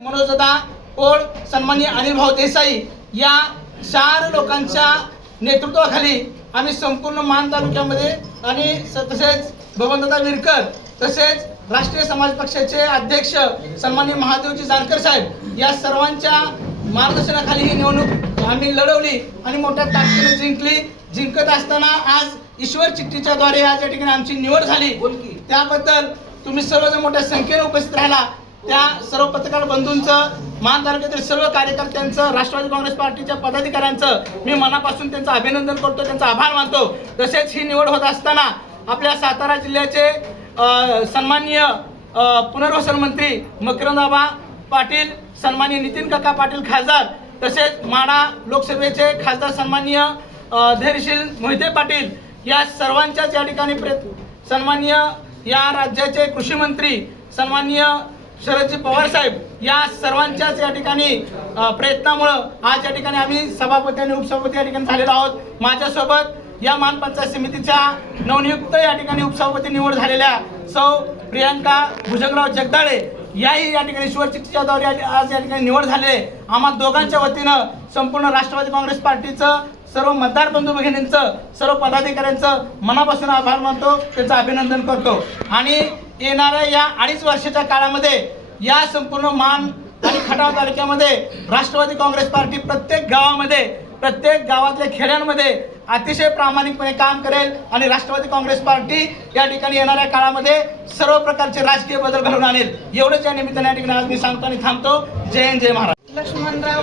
मनोजदा कोळ, सन्माननीय अनिल भाऊ देसाई या 4 लोकांच्या नेतृत्वाखाली आम्ही संपूर्ण मान तालुक्यामध्ये आणि तसेच बबनदादा विरकर तसेच राष्ट्रीय समाज पक्षाचे अध्यक्ष सन्माननीय महादेवजी जानकर साहेब या सर्वांच्या मार्गदर्शनाखाली ही निवडणूक आम्ही लढवली आणि मोठ्या ताकदीने जिंकत असताना आज ईश्वर चिठ्ठीच्या द्वारे आज या ठिकाणी आमची निवड झाली। त्याबद्दल तुम्ही सर्वजण मोठ्या संख्येने उपस्थित राहिला। त्या सर्व पत्रकार बंधूंचं, मान तालुक्यातील सर्व कार्यकर्त्यांचं, राष्ट्रवादी काँग्रेस पार्टीच्या पदाधिकाऱ्यांचं मी मनापासून त्यांचं अभिनंदन करतो, त्यांचा आभार मानतो। तसेच ही निवड होत असताना आपल्या सातारा जिल्ह्याचे सन्माननीय पुनर्वसन मंत्री मकरंदाबा पाटील, सन्माननीय नितीन काका पाटील खासदार, तसेच माढा लोकसभेचे खासदार सन्माननीय धैर्यशील मोहिते पाटील या सर्वांच्याच या ठिकाणी सन्माननीय या राज्याचे कृषी मंत्री सन्माननीय शरदजी पवार साहेब या सर्वांच्याच या ठिकाणी प्रयत्नामुळे आज या ठिकाणी आम्ही सभापती आणि उपसभापती या ठिकाणी झालेलो आहोत। माझ्यासोबत या मान पंचायत समितीच्या नवनियुक्त या ठिकाणी उपसभापती निवड झालेल्या सौ प्रियांका भुजंगराव जगदाळे याही या ठिकाणी ईश्वर चिठ्ठीच्या द्वारे आज या ठिकाणी निवड झाले। आम्हा दोघांच्या वतीनं संपूर्ण राष्ट्रवादी काँग्रेस पार्टीचं सर्व मतदार बंधू भगिनींचं, सर्व पदाधिकाऱ्यांचं मनापासून आभार मानतो, त्यांचं अभिनंदन करतो। आणि येणाऱ्या या 2.5 वर्षाच्या काळामध्ये या संपूर्ण मान आणि खटाव तालुक्यामध्ये राष्ट्रवादी काँग्रेस पार्टी प्रत्येक गावामध्ये, प्रत्येक गावातल्या खेड्यांमध्ये अतिशय प्रामाणिकपणे काम करेल आणि राष्ट्रवादी काँग्रेस पार्टी या ठिकाणी येणाऱ्या काळामध्ये सर्व प्रकारचे राजकीय बदल घडवून आणेल। एवढंच या निमित्ताने या ठिकाणी आज मी सांगतो आणि थांबतो। जय हिंद, जय महाराज। लक्ष्मणराव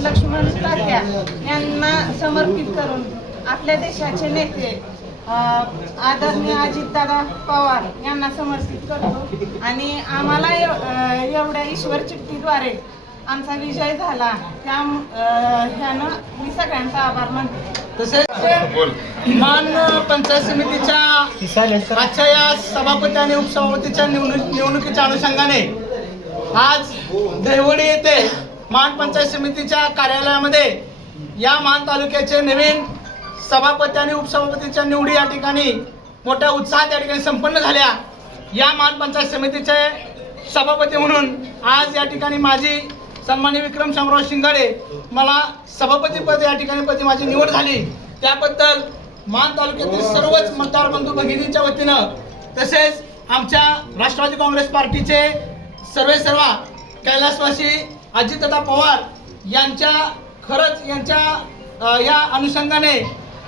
लक्ष्मण तात्या यांना समर्पित करून आपल्या देशाचे नेते आदरणीय अजितदादा पवार यांना समर्पित करतो आणि आम्हाला एवढ्या ईश्वर चिठ्ठीद्वारे आमचा विजय झाला त्यानं मी सगळ्यांचा आभार मानतो। तसेच मान पंचायत समितीच्या आजच्या या सभापती आणि उपसभापतीच्या निवडणुकीच्या अनुषंगाने आज दहिवडी येथे मान पंचायत समितीच्या कार्यालयामध्ये या मान तालुक्याचे नवीन सभापती आणि उपसभापतीच्या निवडी या ठिकाणी मोठ्या उत्साहात या ठिकाणी संपन्न झाल्या। या मान पंचायत समितीचे सभापती म्हणून आज या ठिकाणी माझी सन्माननीय विक्रम शामराव शिंगाडे मला सभापतीपद या ठिकाणी माझी निवड झाली। त्याबद्दल मान तालुक्यातील सर्वच मतदार बंधू भगिनींच्या वतीनं तसेच आमच्या राष्ट्रवादी काँग्रेस पार्टीचे सर्वेसर्वा कैलासवासी अजितदादा पवार यांच्या खरंच यांच्या या अनुषंगाने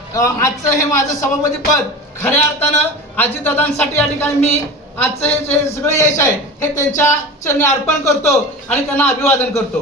आजचं हे माझं सभापती पद खऱ्या अर्थानं अजितदादांसाठी या ठिकाणी मी आजचं हे जे सगळं यश आहे हे त्यांच्या चरणी अर्पण करतो आणि त्यांना अभिवादन करतो।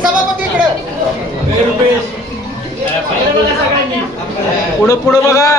सभापती पुढे पुढे बघा।